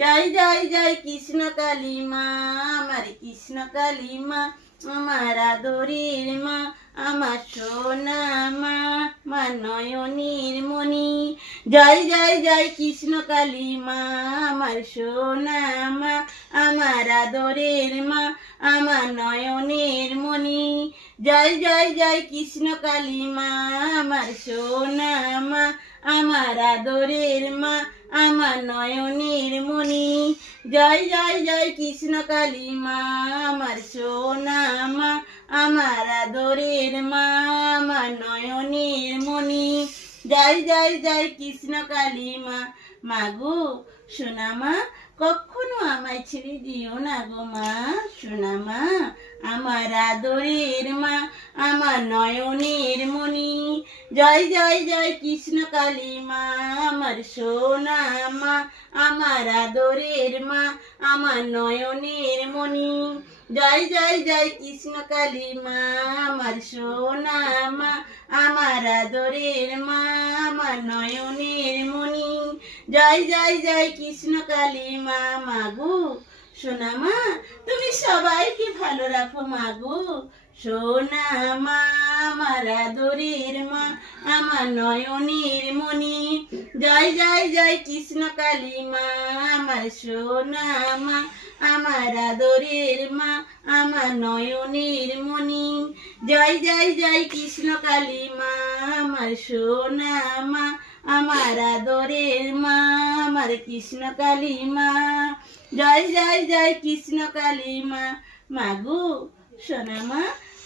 জয় জয় জয় কৃষ্ণ কালী মা, আমার কৃষ্ণ কালী মা, আমার আদরের মা, আমার সোনা মা, মা নয়নের মণি। জয় জয় জয় কৃষ্ণ কালী মা, আমার সোনা মা, আমার আদরের মা, আমার নয়নের মণি। জয় জয় জয় কৃষ্ণ কালী মা, আমার সোনা মা, আমার আদরের মা, আমার নয়নের মণি। জয় জয় জয় কৃষ্ণ কালী মা, আমার সোনা মা, আমার আদরের মা, আমার নয়নের মণি। জয় জয় জয় কৃষ্ণ কালী মা। মাগো সোনা মা, কখনো আমায় ছেড়ে দিও না গো মা। সোনা মা, আমার আদরের মা, আমার নয়নের মণি। জয় জয় জয় কৃষ্ণ কালী মা, আমার সোনা মা, আমার আদরের মা, আমার নয়নের মণি। জয় জয় জয় কৃষ্ণ কালী মা, আমার সোনা মা, আমার আদরের মা, আমার নয়নের মণি। জয় জয় জয় কৃষ্ণ কালী মা। মাগো সোনা মা, তুমি সবাইকে ভালো রাখো মাগো। সোনা মা, আমার আদরের মা, আমার নয়নের মণি। জয় জয় জয় কৃষ্ণ কালী মা, আমার সোনা মা, আমার আদরের মা, আমার নয়নের মণি। জয় জয় জয় কৃষ্ণ কালী মা, আমার সোনা মা, আমার আদরের মা, আমার কৃষ্ণ কালী মা। জয় জয় জয় কৃষ্ণ কালী মা। মাগো সোনা মা,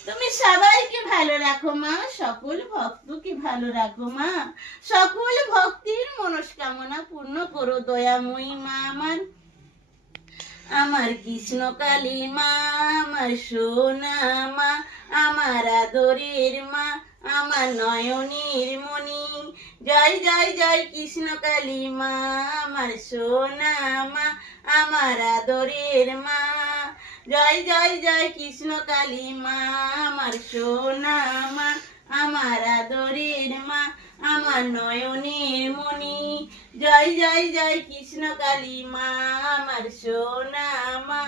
তুমি সবাইকে ভালো রাখো মা, সকল ভক্তকে ভালো রাখো মা, সকল ভক্তির মনস্কামনা পূর্ণ করো দয়াময়ী মা আমার। আমার কৃষ্ণ কালী মা, আমার সোনা মা, আমার আদরের মা, আমার নয়নের মণি। জয় জয় জয় কৃষ্ণ কালী মা, আমার সোনা মা, আমার আদরের মা। জয় জয় জয় কৃষ্ণ কালী মা, আমার সোনা মা, আমার আদরের মা, আমার নয়নের মণি। জয় জয় জয় কৃষ্ণ কালী মা, আমার সোনা মা,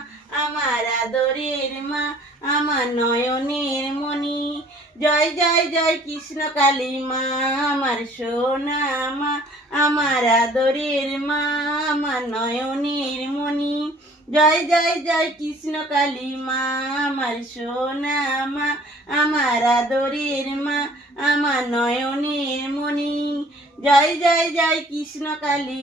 আমার আদরের মা, আমার নয়নের মণি। জয় জয় জয় কৃষ্ণ কালী মা, আমার সোনা মা, আমার আদরের মা, আমার নয়নের মণি। জয় জয় জয় কৃষ্ণ কালী মা, আমার সোনা মা, আমার আদরের মা, আমার নয়নের মণি। জয় জয় জয় কৃষ্ণ কালী।